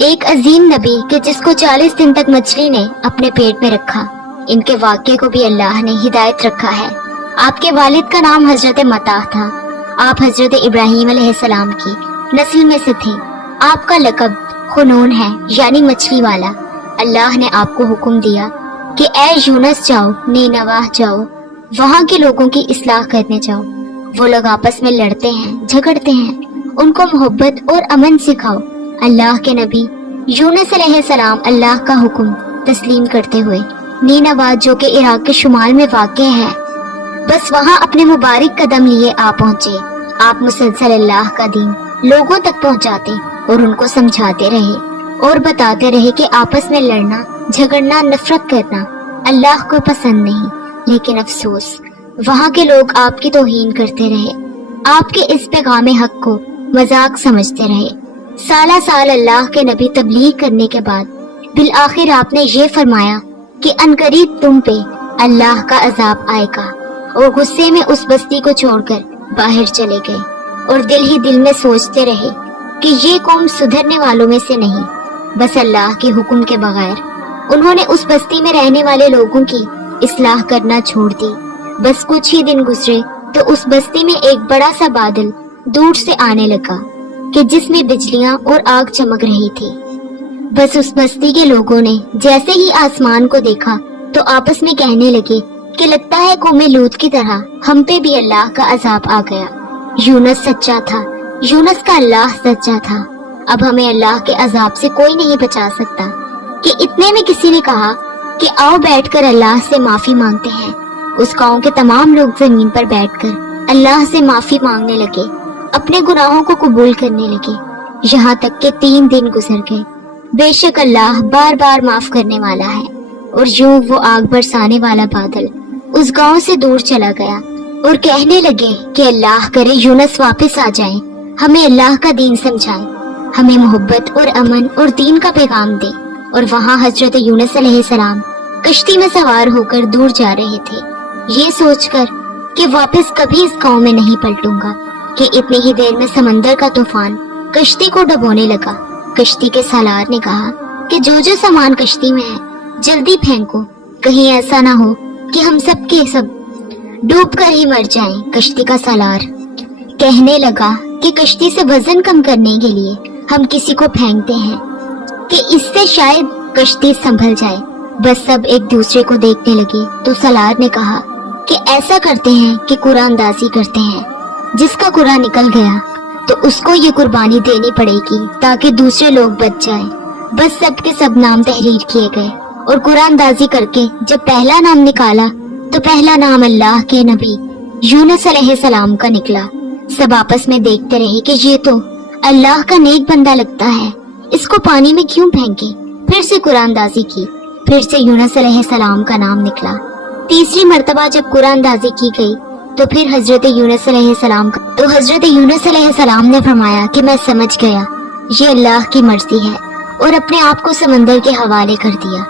ایک عظیم نبی کہ جس کو 40 دن تک مچھلی نے اپنے پیٹ میں رکھا، ان کے واقعے کو بھی اللہ نے ہدایت رکھا ہے۔ آپ کے والد کا نام حضرت متاع تھا۔ آپ حضرت ابراہیم علیہ السلام کی نسل میں سے تھے۔ آپ کا لقب خنون ہے، یعنی مچھلی والا۔ اللہ نے آپ کو حکم دیا کہ اے یونس جاؤ، نینوا جاؤ، وہاں کے لوگوں کی اصلاح کرنے جاؤ۔ وہ لوگ آپس میں لڑتے ہیں، جھگڑتے ہیں، ان کو محبت اور امن سکھاؤ۔ اللہ کے نبی یونس علیہ السلام اللہ کا حکم تسلیم کرتے ہوئے نینوا، جو کہ عراق کے شمال میں واقع ہے، بس وہاں اپنے مبارک قدم لیے آ پہنچے۔ آپ مسلسل اللہ کا دین لوگوں تک پہنچاتے اور ان کو سمجھاتے رہے اور بتاتے رہے کہ آپس میں لڑنا، جھگڑنا، نفرت کرنا اللہ کو پسند نہیں۔ لیکن افسوس، وہاں کے لوگ آپ کی توہین کرتے رہے، آپ کے اس پیغام حق کو مذاق سمجھتے رہے۔ سالہ سال اللہ کے نبی تبلیغ کرنے کے بعد بالآخر آپ نے یہ فرمایا کہ عنقریب تم پہ اللہ کا عذاب آئے گا، اور غصے میں اس بستی کو چھوڑ کر باہر چلے گئے اور دل ہی دل میں سوچتے رہے کہ یہ قوم سدھرنے والوں میں سے نہیں، بس اللہ کے حکم کے بغیر۔ انہوں نے اس بستی میں رہنے والے لوگوں کی اصلاح کرنا چھوڑ دی۔ بس کچھ ہی دن گزرے تو اس بستی میں ایک بڑا سا بادل دور سے آنے لگا کہ جس میں بجلیاں اور آگ چمک رہی تھی۔ بس اس بستی کے لوگوں نے جیسے ہی آسمان کو دیکھا تو آپس میں کہنے لگے کہ لگتا ہے قوم لوط کی طرح ہم پہ بھی اللہ کا عذاب آ گیا۔ یونس سچا تھا، یونس کا اللہ سچا تھا، اب ہمیں اللہ کے عذاب سے کوئی نہیں بچا سکتا۔ کہ اتنے میں کسی نے کہا کہ آؤ بیٹھ کر اللہ سے معافی مانگتے ہیں۔ اس گاؤں کے تمام لوگ زمین پر بیٹھ کر اللہ سے معافی مانگنے لگے، اپنے گناہوں کو قبول کرنے لگے، یہاں تک کہ 3 دن گزر گئے۔ بے شک اللہ بار بار معاف کرنے والا ہے۔ اور یوں وہ آگ برسانے والا بادل اس گاؤں سے دور چلا گیا، اور کہنے لگے کہ اللہ کرے یونس واپس آ جائیں، ہمیں اللہ کا دین سمجھائیں، ہمیں محبت اور امن اور دین کا پیغام دے۔ اور وہاں حضرت یونس علیہ السلام کشتی میں سوار ہو کر دور جا رہے تھے، یہ سوچ کر کہ واپس کبھی اس گاؤں میں نہیں پلٹوں گا، کہ اتنی ہی دیر میں سمندر کا طوفان کشتی کو ڈبونے لگا۔ کشتی کے سالار نے کہا کہ جو سامان کشتی میں ہے جلدی پھینکو، کہیں ایسا نہ ہو کہ ہم سب کے سب ڈوب کر ہی مر جائیں۔ کشتی کا سالار کہنے لگا کہ کشتی سے وزن کم کرنے کے لیے ہم کسی کو پھینکتے ہیں کہ اس سے شاید کشتی سنبھل جائے۔ بس سب ایک دوسرے کو دیکھنے لگے تو سالار نے کہا کہ ایسا کرتے ہیں کہ قرآن اندازی کرتے ہیں، جس کا قرآن نکل گیا تو اس کو یہ قربانی دینی پڑے گی تاکہ دوسرے لوگ بچ جائیں۔ بس سب کے سب نام تحریر کیے گئے، اور قرآن اندازی کر کے جب پہلا نام نکالا تو پہلا نام اللہ کے نبی یونس علیہ السلام کا نکلا۔ سب آپس میں دیکھتے رہے کہ یہ تو اللہ کا نیک بندہ لگتا ہے، اس کو پانی میں کیوں پھینکے۔ پھر سے قرآن اندازی کی، پھر سے یونس علیہ السلام کا نام نکلا۔ تیسری مرتبہ جب قرآن اندازی کی گئی تو پھر حضرت یونس علیہ السلام نے فرمایا کہ میں سمجھ گیا، یہ اللہ کی مرضی ہے، اور اپنے آپ کو سمندر کے حوالے کر دیا۔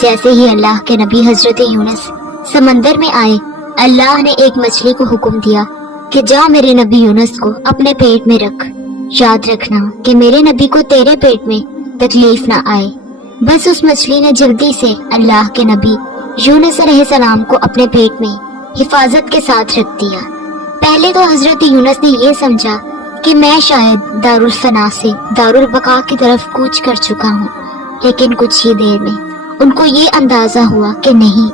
جیسے ہی اللہ کے نبی حضرت یونس سمندر میں آئے، اللہ نے ایک مچھلی کو حکم دیا کہ جا میرے نبی یونس کو اپنے پیٹ میں رکھ، یاد رکھنا کہ میرے نبی کو تیرے پیٹ میں تکلیف نہ آئے۔ بس اس مچھلی نے جلدی سے اللہ کے نبی یونس علیہ السلام کو اپنے پیٹ میں حفاظت کے ساتھ رکھ دیا۔ پہلے تو حضرت یونس نے یہ سمجھا کہ میں شاید دارالفنا سے دارالبقا کی طرف کوچ کر چکا ہوں، لیکن کچھ ہی دیر میں ان کو یہ اندازہ ہوا کہ نہیں،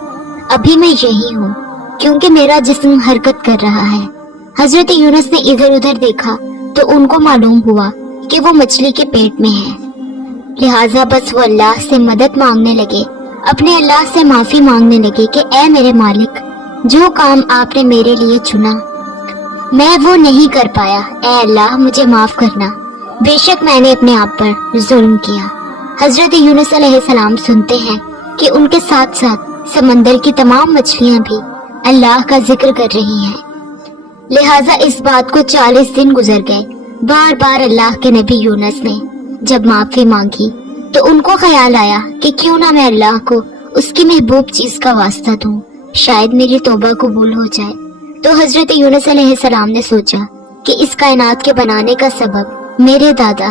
ابھی میں یہی ہوں، کیونکہ میرا جسم حرکت کر رہا ہے۔ حضرت یونس نے ادھر ادھر دیکھا تو ان کو معلوم ہوا کہ وہ مچھلی کے پیٹ میں ہے، لہٰذا بس وہ اللہ سے مدد مانگنے لگے، اپنے اللہ سے معافی مانگنے لگے کہ اے میرے مالک، جو کام آپ نے میرے لیے چنا میں وہ نہیں کر پایا، اے اللہ مجھے معاف کرنا، بے شک میں نے اپنے آپ پر ظلم کیا۔ حضرت یونس علیہ السلام سنتے ہیں کہ ان کے ساتھ ساتھ سمندر کی تمام مچھلیاں بھی اللہ کا ذکر کر رہی ہیں، لہٰذا اس بات کو 40 دن گزر گئے۔ بار بار اللہ کے نبی یونس نے جب معافی مانگی تو ان کو خیال آیا کہ کیوں نہ میں اللہ کو اس کی محبوب چیز کا واسطہ دوں، شاید میری توبہ قبول ہو جائے۔ تو حضرت یونس علیہ السلام نے سوچا کہ اس کائنات کے بنانے کا سبب میرے دادا